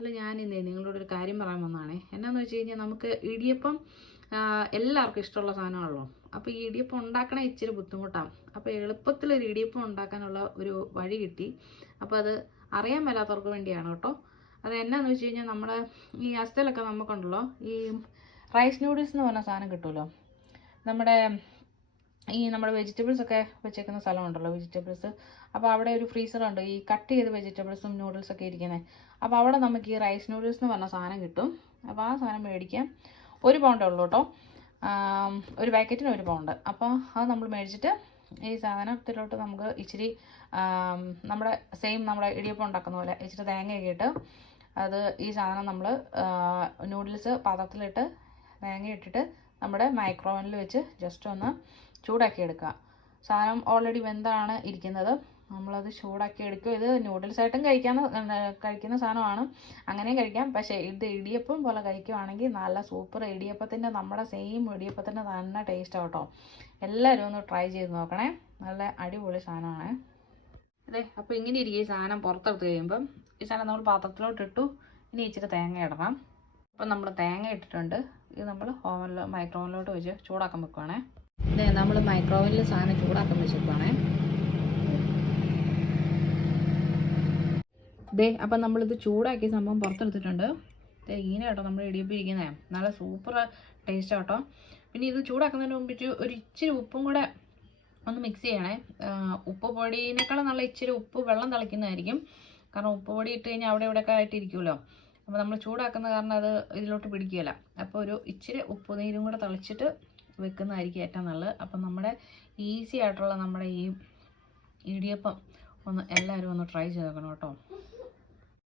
അല്ല ഞാനിന്നേ നിങ്ങളോട് ഒരു കാര്യം പറയാൻ വന്നതാണേ. എന്നാന്ന് വെച്ച് കഴിഞ്ഞാൽ നമുക്ക് ഇടിയപ്പം എല്ലാവർക്കും ഇഷ്ടമുള്ള സാധനമാണല്ലോ. അപ്പോൾ ഈ ഇടിയപ്പം ഉണ്ടാക്കണ ഇച്ചിരി ബുദ്ധിമുട്ടാണ് അപ്പോൾ എളുപ്പത്തിൽ ഒരു ഇടിയപ്പം ഉണ്ടാക്കാനുള്ള ഒരു വഴി കിട്ടി. അപ്പോൾ അത് അറിയാൻ മേലാത്തവർക്ക് വേണ്ടിയാണ് കേട്ടോ. അത് എന്നാന്ന് വെച്ച് കഴിഞ്ഞാൽ നമ്മുടെ ഈ അസ്തലൊക്കെ നമുക്കുണ്ടല്ലോ ഈ റൈസ് നൂഡിൽസ് എന്ന് പറഞ്ഞ സാധനം കിട്ടുമല്ലോ. നമ്മുടെ ഈ നമ്മുടെ വെജിറ്റബിൾസ് ഒക്കെ വെച്ചേക്കുന്ന സ്ഥലമുണ്ടല്ലോ വെജിറ്റബിൾസ് അപ്പോൾ അവിടെ ഒരു ഫ്രീസറുണ്ട് ഈ കട്ട് ചെയ്ത് വെജിറ്റബിൾസും നൂഡിൽസൊക്കെ ഇരിക്കുന്നത് അപ്പോൾ അവിടെ നമുക്ക് ഈ റൈസ് നൂഡിൽസ് എന്ന് പറഞ്ഞ സാധനം കിട്ടും. അപ്പോൾ ആ സാധനം മേടിക്കാം. ഒരു പൗണ്ടേ ഉള്ളൂ കേട്ടോ. ഒരു പാക്കറ്റിന് ഒരു പൗണ്ട് അപ്പോൾ അത് നമ്മൾ മേടിച്ചിട്ട് ഈ സാധനത്തിലോട്ട് നമുക്ക് ഇച്ചിരി നമ്മുടെ സെയിം നമ്മുടെ ഇടിയപ്പം ഉണ്ടാക്കുന്ന പോലെ ഇച്ചിരി തേങ്ങയൊക്കെ ഇട്ട് അത് ഈ സാധനം നമ്മൾ നൂഡിൽസ് പാത്രത്തിലിട്ട് തേങ്ങ ഇട്ടിട്ട് നമ്മുടെ മൈക്രോവനിൽ വെച്ച് ജസ്റ്റ് ഒന്ന് ചൂടാക്കി എടുക്കുക. സാധനം ഓൾറെഡി വെന്താണ് ഇരിക്കുന്നത്. നമ്മളത് ചൂടാക്കി എടുക്കുക ഇത് നൂഡിൽസ് ആയിട്ടും കഴിക്കാവുന്ന കഴിക്കുന്ന സാധനമാണ്. അങ്ങനെയും കഴിക്കാം. പക്ഷേ ഇത് ഇടിയപ്പം പോലെ കഴിക്കുവാണെങ്കിൽ നല്ല സൂപ്പർ ഇടിയപ്പത്തിന്റെ നമ്മുടെ സെയിം ഇടിയപ്പത്തിന്റെ തന്നെ ടേസ്റ്റ് കേട്ടോ. എല്ലാവരും ഒന്ന് ട്രൈ ചെയ്ത് നോക്കണേ. നല്ല അടിപൊളി സാധനമാണ്. അതെ അപ്പോൾ ഇങ്ങനെ ഇരിക്കും ഈ സാധനം പുറത്തെടുത്ത് കഴിയുമ്പം. ഈ സാധനം നമ്മൾ പാത്രത്തിലോട്ട് ഇട്ടു. ഇനി ഇച്ചിരി തേങ്ങ ഇടണം. അപ്പം നമ്മൾ തേങ്ങ ഇട്ടിട്ടുണ്ട്. ഇത് നമ്മൾ ഓവനിലോ മൈക്രോവനിലോട്ട് വെച്ച് ചൂടാക്കാൻ വെക്കുവാണേ. നമ്മൾ മൈക്രോവേവിൽ സാധനം ചൂടാക്കാൻ വെച്ചിരിക്കുവാണേ ദേ അപ്പം നമ്മളിത് ചൂടാക്കിയ സംഭവം പുറത്തെടുത്തിട്ടുണ്ട്. ഇങ്ങനെ കേട്ടോ നമ്മൾ ഇടിയപ്പിരിക്കുന്നേ. നല്ല സൂപ്പർ ടേസ്റ്റ് കേട്ടോ. പിന്നെ ഇത് ചൂടാക്കുന്നതിന് മുമ്പ് ഒരു ഇച്ചിരി ഉപ്പും കൂടെ ഒന്ന് മിക്സ് ചെയ്യണേ. ഉപ്പ് പൊടിയേക്കാളും നല്ല ഇച്ചിരി ഉപ്പ് വെള്ളം തിളയ്ക്കുന്നതായിരിക്കും കാരണം ഉപ്പ് പൊടി ഇട്ട് കഴിഞ്ഞാൽ അവിടെ ഇവിടെയൊക്കെ ആയിട്ട് ഇരിക്കുമല്ലോ അപ്പോൾ നമ്മൾ ചൂടാക്കുന്ന കാരണം അത് ഇതിലോട്ട് പിടിക്കുകയില്ല. അപ്പോൾ ഒരു ഇച്ചിരി ഉപ്പ് നീരും കൂടെ തളിച്ചിട്ട് വെക്കുന്നതായിരിക്കും ഏറ്റവും നല്ലത്. അപ്പം നമ്മുടെ ഈസി ആയിട്ടുള്ള നമ്മുടെ ഈ ഇടിയപ്പം ഒന്ന് എല്ലാവരും ഒന്ന് ട്രൈ ചെയ്ത് നോക്കണം കേട്ടോ.